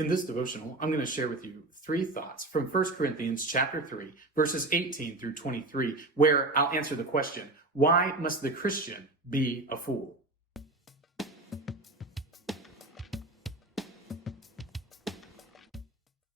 In this devotional, I'm going to share with you three thoughts from 1 Corinthians chapter 3, verses 18 through 23, where I'll answer the question, why must the Christian be a fool?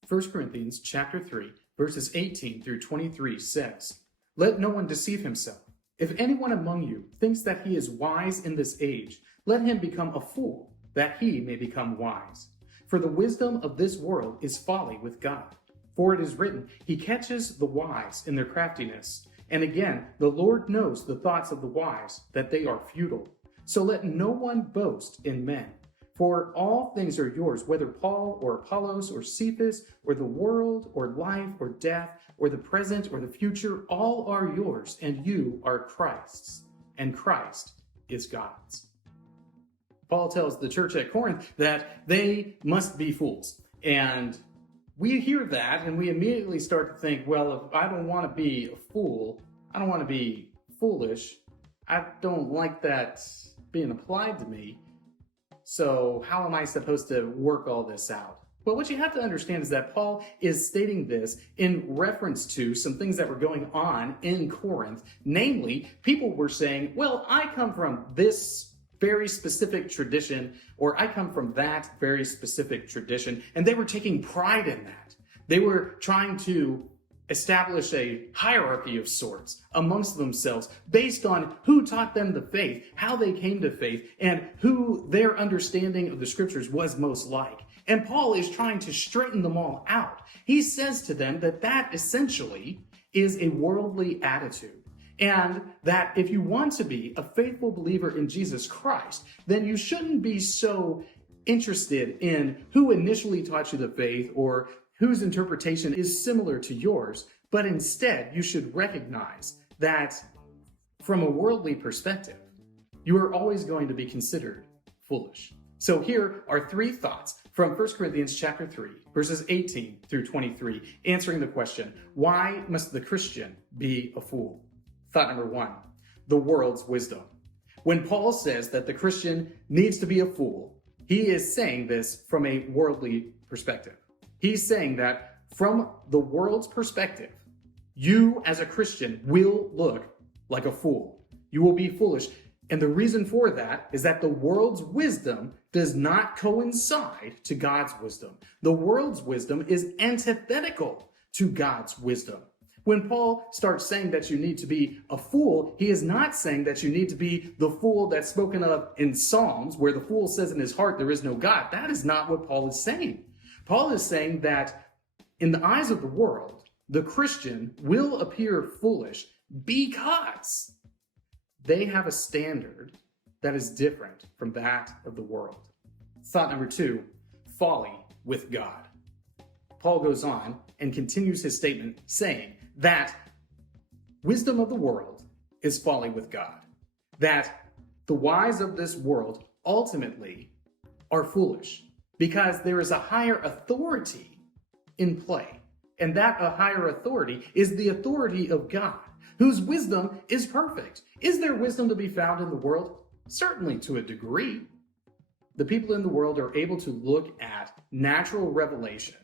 First Corinthians chapter 3, verses 18 through 23 says, "Let no one deceive himself. If anyone among you thinks that he is wise in this age, let him become a fool, that he may become wise. For the wisdom of this world is folly with God. For it is written, He catches the wise in their craftiness. And again, the Lord knows the thoughts of the wise, that they are futile. So let no one boast in men. For all things are yours, whether Paul or Apollos or Cephas or the world or life or death or the present or the future, all are yours, and you are Christ's, and Christ is God's." Paul tells the church at Corinth that they must be fools. And we hear that and we immediately start to think, well, if I don't want to be a fool, I don't want to be foolish, I don't like that being applied to me. So how am I supposed to work all this out? Well, what you have to understand is that Paul is stating this in reference to some things that were going on in Corinth. Namely, people were saying, well, I come from this very specific tradition, or I come from that very specific tradition, and they were taking pride in that. They were trying to establish a hierarchy of sorts amongst themselves based on who taught them the faith, how they came to faith, and who their understanding of the scriptures was most like. And Paul is trying to straighten them all out. He says to them that that essentially is a worldly attitude. And that if you want to be a faithful believer in Jesus Christ, then you shouldn't be so interested in who initially taught you the faith or whose interpretation is similar to yours, but instead you should recognize that from a worldly perspective, you are always going to be considered foolish. So here are three thoughts from 1 Corinthians chapter 3, verses 18 through 23, answering the question, why must the Christian be a fool? Thought number one, the world's wisdom. When Paul says that the Christian needs to be a fool, he is saying this from a worldly perspective. He's saying that from the world's perspective, you as a Christian will look like a fool. You will be foolish. And the reason for that is that the world's wisdom does not coincide to God's wisdom. The world's wisdom is antithetical to God's wisdom. When Paul starts saying that you need to be a fool, he is not saying that you need to be the fool that's spoken of in Psalms, where the fool says in his heart there is no God. That is not what Paul is saying. Paul is saying that in the eyes of the world, the Christian will appear foolish because they have a standard that is different from that of the world. Thought number two, folly with God. Paul goes on and continues his statement saying that wisdom of the world is folly with God, that the wise of this world ultimately are foolish because there is a higher authority in play, and that a higher authority is the authority of God, whose wisdom is perfect. Is there wisdom to be found in the world? Certainly to a degree. The people in the world are able to look at natural revelation.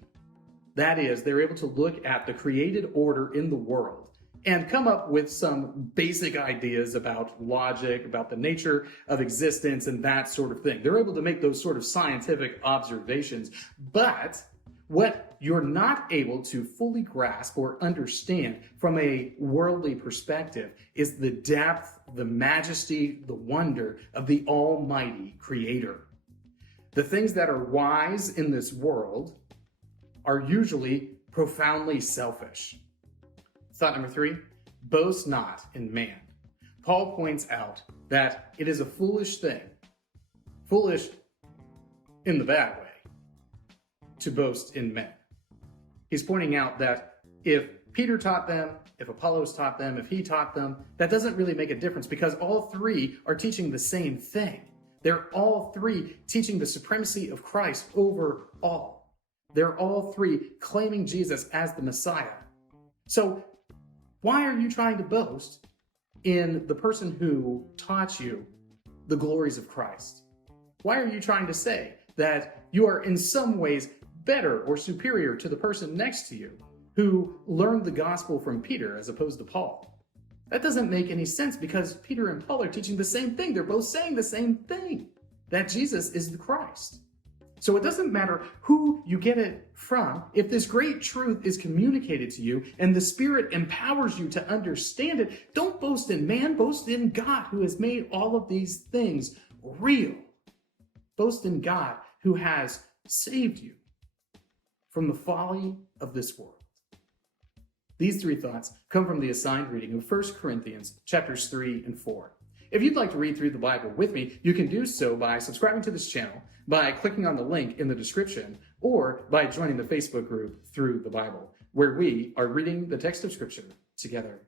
That is, they're able to look at the created order in the world and come up with some basic ideas about logic, about the nature of existence and that sort of thing. They're able to make those sort of scientific observations. But what you're not able to fully grasp or understand from a worldly perspective is the depth, the majesty, the wonder of the Almighty Creator. The things that are wise in this world are usually profoundly selfish. Thought number three, boast not in man. Paul points out that it is a foolish thing, foolish in the bad way, to boast in men. He's pointing out that if Peter taught them, if Apollos taught them, if he taught them, that doesn't really make a difference because all three are teaching the same thing. They're all three teaching the supremacy of Christ over all. They're all three claiming Jesus as the Messiah. So why are you trying to boast in the person who taught you the glories of Christ? Why are you trying to say that you are in some ways better or superior to the person next to you who learned the gospel from Peter as opposed to Paul. That doesn't make any sense because Peter and Paul are teaching the same thing. They're both saying the same thing, that Jesus is the Christ. So it doesn't matter who you get it from. If this great truth is communicated to you and the Spirit empowers you to understand it, don't boast in man, boast in God who has made all of these things real. Boast in God who has saved you from the folly of this world. These three thoughts come from the assigned reading of 1 Corinthians chapters 3 and 4. If you'd like to read through the Bible with me, you can do so by subscribing to this channel, by clicking on the link in the description, or by joining the Facebook group Through the Bible, where we are reading the text of Scripture together.